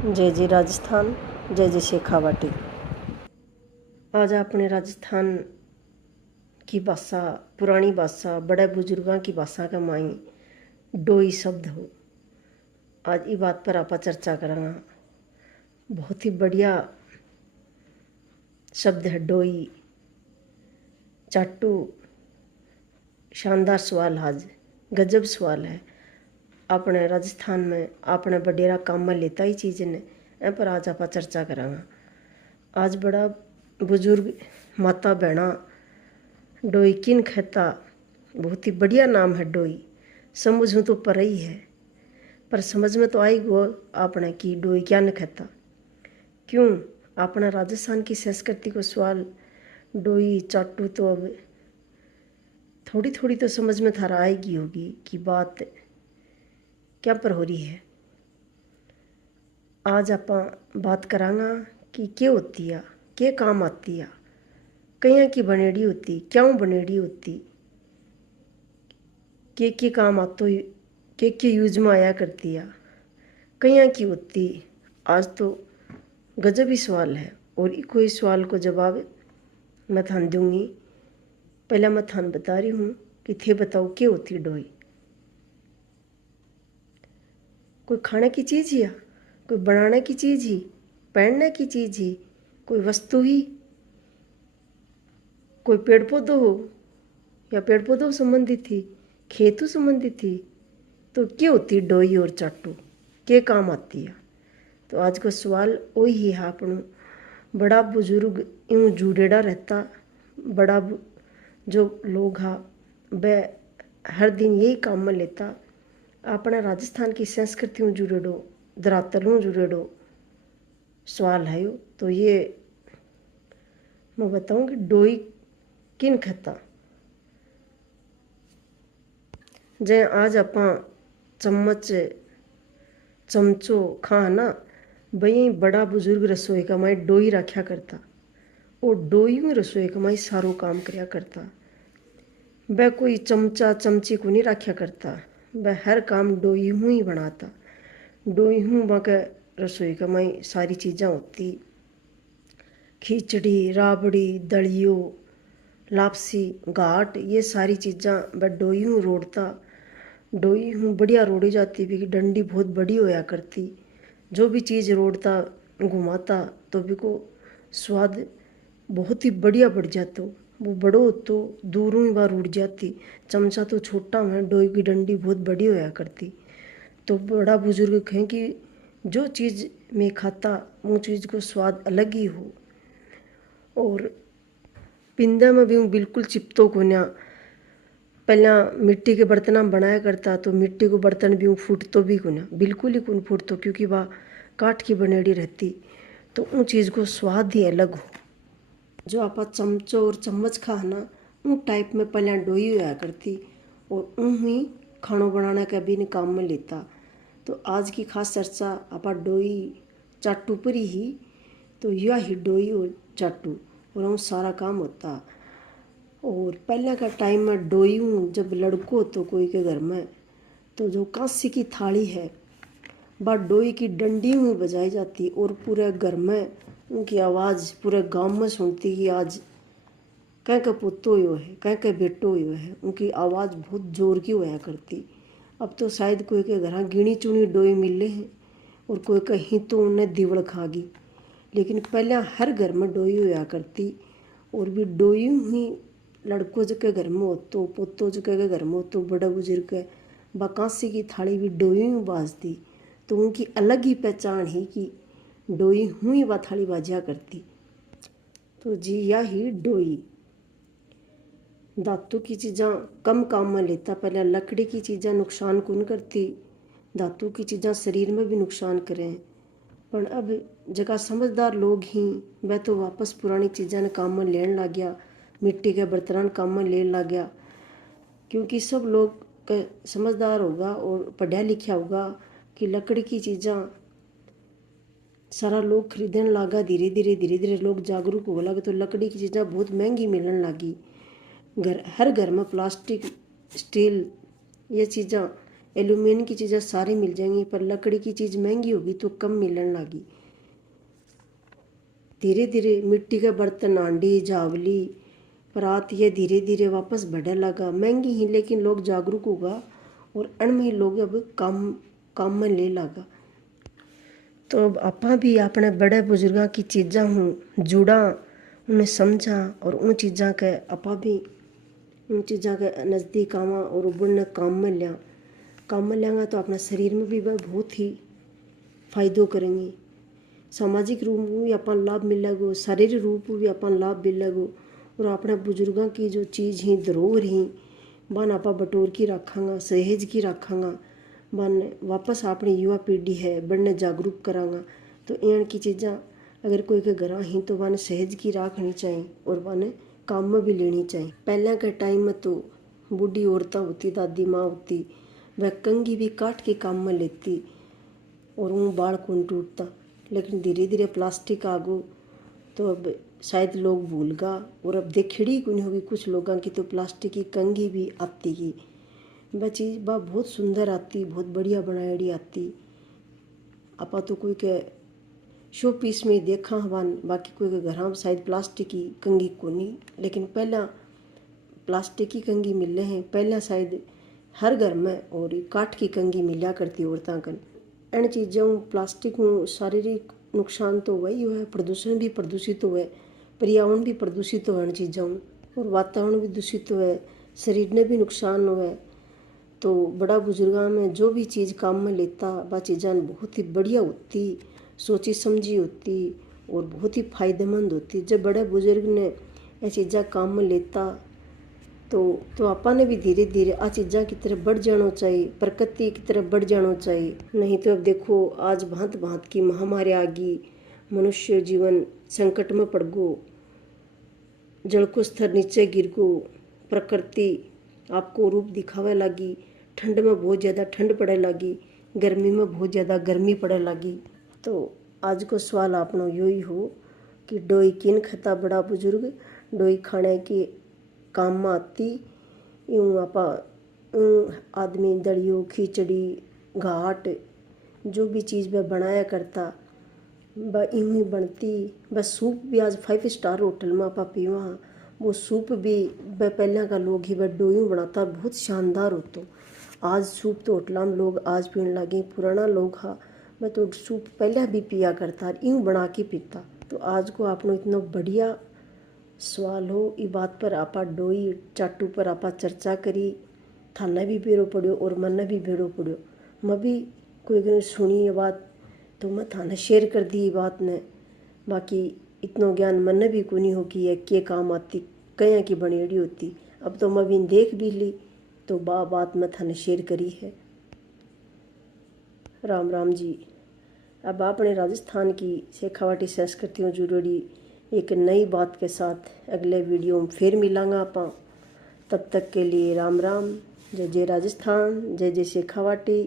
जय जय राजस्थान, जय जय शेखावाटी। आज अपने राजस्थान की भाषा, पुरानी भाषा, बड़े बुजुर्गों की भाषा का माई डोई शब्द हो। आज इस बात पर आप चर्चा करेंगे। बहुत ही बढ़िया शब्द है डोई। चाटू शानदार सवाल, आज गजब सवाल है। अपने राजस्थान में अपने बडेरा काम में लेता ही चीज़ ने इन पर आज आप चर्चा करेंगे। आज बड़ा बुजुर्ग माता बहना डोई किन कहता। बहुत ही बढ़िया नाम है डोई। समझूँ तो पर ही है, पर समझ में तो आई गो आपने कि डोई क्या न कहता। क्यों अपना राजस्थान की संस्कृति को सवाल डोई चाटू तो अब थोड़ी थोड़ी तो समझ में थारा आएगी होगी कि बात क्या पर हो रही है। आज आप बात करांगा कि क्या होती है, क्या काम आती है, कहीं की बनेड़ी होती, क्यों बनेड़ी होती, के काम आतो, के यूज में आया करती है, कहीं की होती। आज तो गजब ही सवाल है और कोई सवाल को जवाब मैं थान दूंगी। पहले मैं थान बता रही हूँ कि थे बताओ क्या होती डोई। कोई खाने की चीज़ ही, कोई बनाने की चीज़ ही, पहनने की चीज़ ही, कोई वस्तु ही, कोई पेड़ पौधों हो या पेड़ पौधों संबंधित थी, खेतों संबंधित थी, तो क्या होती डोई और चाटू, क्या काम आती है। तो आज का सवाल वही है अपनों। बड़ा बुजुर्ग यूँ जुड़ेड़ा रहता। बड़ा जो लोग हा वह हर दिन यही काम में लेता। अपने राजस्थान की संस्कृति में जुड़ेड़ो, धरातल में जुड़ेड़ो सवाल है यो। तो ये मैं बताऊँ कि डोई किन कहता। जे आज आप चम्मच चमचो खा ना, वही बड़ा बुजुर्ग रसोई का माई डोई रखा करता और डोई में रसोई का माई सारो काम करया करता। वह कोई चमचा चमची को नहीं रखा करता, वह हर काम डोई हूँ ही बनाता। डोई हूँ वहाँ के रसोई का माई सारी चीज़ां होती। खिचड़ी, राबड़ी, दलियो, लापसी, घाट, ये सारी चीज़ां वह डोई हूँ रोड़ता। डोई हूँ बढ़िया रोड़ी जाती भी, डंडी बहुत बड़ी होया करती। जो भी चीज़ रोड़ता घुमाता तो भी को स्वाद बहुत ही बढ़िया बढ़ जाता। वो बड़ो हो तो दूरों ही बार उड़ जाती। चमचा तो छोटा है, डोई की डंडी बहुत बड़ी होया करती। तो बड़ा बुजुर्ग कहें कि जो चीज़ में खाता वो चीज़ को स्वाद अलग ही हो। और पिंदा में भी हूँ बिल्कुल चिपतो को ना। पहला मिट्टी के बर्तन में बनाया करता तो मिट्टी को बर्तन भी फूटतो भी को ना, बिल्कुल ही कौन फूटतो, क्योंकि वह काठ की बनेड़ी रहती। तो उन चीज़ को स्वाद ही अलग हो। जो आप चमचो और चम्मच खा ना, उन टाइप में पहले डोई होया करती और उन ही खानों बनाने का भी काम में लेता। तो आज की खास चर्चा आप डोई चाटू पर ही। तो यह ही डोई और चाटू और उन सारा काम होता। और पहले का टाइम में डोई हूँ जब लड़को तो कोई के घर में, तो जो कांसी की थाली है वह डोई की डंडी में बजाई जाती और पूरे घर में उनकी आवाज़ पूरे गांव में सुनती कि आज कह का पुतो हुआ है, कह का बेटो हुआ है। उनकी आवाज़ बहुत जोर की होया करती। अब तो शायद कोई के घर गिनी चुनी डोई मिले हैं और कोई कहीं तो उन्हें दीवड़ खागी, लेकिन पहले हर घर में डोई होया करती। और भी डोई हुई लड़कों जो के घर में हो तो पोतो जो के घर में हो तो बड़ा बुजुर्ग है बकासी की थाली भी डोई में बाजती। तो उनकी अलग ही पहचान ही कि डोई हुई वह थाली बाजा करती। तो जी यह ही डोई। धातु की चीज़ां कम काम में लेता। पहले लकड़ी की चीज़ां नुकसान कौन करती, धातु की चीज़ां शरीर में भी नुकसान करें। पर अब जगह समझदार लोग ही वह तो वापस पुरानी चीज़ां ने काम में लेने लग गया, मिट्टी के बर्तन काम में लेने लग गया। क्योंकि सब लोग समझदार होगा और पढ़ा लिखा होगा कि लकड़ी की चीज़ां सारा लोग खरीदने लगा। धीरे धीरे लोग जागरूक हो लगे तो लकड़ी की चीज़ां बहुत महंगी मिलने लगी। हर घर में प्लास्टिक, स्टील, ये चीज़ां एल्यूमिनियम की चीज़ें सारी मिल जाएंगी, पर लकड़ी की चीज़ महंगी होगी तो कम मिलने लगी। धीरे धीरे मिट्टी के बर्तन, हांडी, झावली, परात ये धीरे धीरे वापस बढ़ने लगा। महंगी ही लेकिन लोग जागरूक होगा और अणमें लोग अब काम में ले लगा। तो अब आपा भी अपने बड़े बुजुर्गों की चीज़ा हूँ जुड़ा, उन्हें समझा और उन चीज़ा के आपा भी उन चीज़ा के नज़दीक आवा और उन्हें काम में लिया तो अपने शरीर में भी वह बहुत ही फायदो करेंगे। सामाजिक रूप में भी अपन लाभ मिलेगो, शारीरिक रूप में भी अपन लाभ मिलेगो और अपने बुजुर्गों की जो चीज़ ही धरोहर ही बन आपा बटोर की रखांगा, सहेज की रखांगा, बन वापस अपनी युवा पीढ़ी है बनने जागरूक करांगा। तो इन की चीज़ा अगर कोई के घर ही तो वन सहेज की रखनी चाहिए और वन काम में भी लेनी चाहिए। पहले के टाइम में तो बूढ़ी औरतें होती, दादी माँ होती, वह कंघी भी काट के काम में लेती और वो बाल कौन टूटता। लेकिन धीरे धीरे प्लास्टिक आ गो तो अब शायद लोग भूल गा और अब देखड़ी को नहीं होगी कुछ लोगों की तो प्लास्टिक की कंघी भी आती की वह चीज़ वह बहुत सुंदर आती, बहुत बढ़िया बनाई आती। आपा तो कोई के शो पीस में देखा हवन, बाकी कोई के घर में शायद प्लास्टिक की कंघी को नहीं, लेकिन पहला प्लास्टिक की कंघी मिले हैं। पहला शायद हर घर में और काठ की कंघी मिला करती औरतां कन। इन चीज़ों प्लास्टिक में शारीरिक नुकसान तो हुआ ही हुआ, प्रदूषण भी प्रदूषित हुआ, पर्यावरण भी प्रदूषित हुआ इन चीज़ों और वातावरण भी दूषित हुआ, शरीर ने भी नुकसान हुआ। तो बड़ा बुजुर्गों में जो भी चीज़ काम में लेता वह चीज़ें बहुत ही बढ़िया होती, सोची समझी होती और बहुत ही फायदेमंद होती। जब बड़े बुजुर्ग ने ये चीज़ें काम में लेता तो आपा ने भी धीरे धीरे आ चीज़ों की तरफ बढ़ जाना चाहिए, प्रकृति की तरफ बढ़ जाना चाहिए। नहीं तो अब देखो आज भांत भांत की महामारी आ गई, मनुष्य जीवन संकट में पड़ गो, जल को स्तर नीचे गिर गो, प्रकृति आपको रूप दिखावे लगी, ठंड में बहुत ज़्यादा ठंड पड़े लगी, गर्मी में बहुत ज़्यादा गर्मी पड़े लगी। तो आज को सवाल अपनो यही हो कि डोई किन खाता बड़ा बुजुर्ग, डोई खाने की काम में आती। यूँ आपा आदमी दलियो, खिचड़ी, घाट जो भी चीज़ वह बनाया करता वह यूँ ही बनती। बस सूप भी आज 5 स्टार होटल में आपा पीवा, वो सूप भी वह पहले का लोग ही वह डोयूँ बनाता, बहुत शानदार होता। आज सूप तो होटलों में लोग आज पीने लगे, पुराना लोग हा मैं तो सूप पहले भी पिया करता, यूँ बना के पीता। तो आज को आपने इतना बढ़िया सवाल हो ई बात पर आपा डोई चाटू पर आपा चर्चा करी, थाने भी बेरो पड़ो और मन्ने भी बेरो पड़ो। मैं भी कोई सुनी ये बात तो मैं थाने शेयर कर दी ये बात ने, बाकी इतना ज्ञान मन्ने भी को नहीं हो कि ये के काम आती, कहीं की बनेड़ी होती। अब तो मैं भी देख भी ली तो बात मैं थाने शेयर करी है। राम राम जी। अब आपने राजस्थान की शेखावाटी संस्कृतियों जुड़ी एक नई बात के साथ अगले वीडियो में फिर मिलांगा आपा। तब तक के लिए राम राम, जय जय राजस्थान, जय जय शेखावाटी।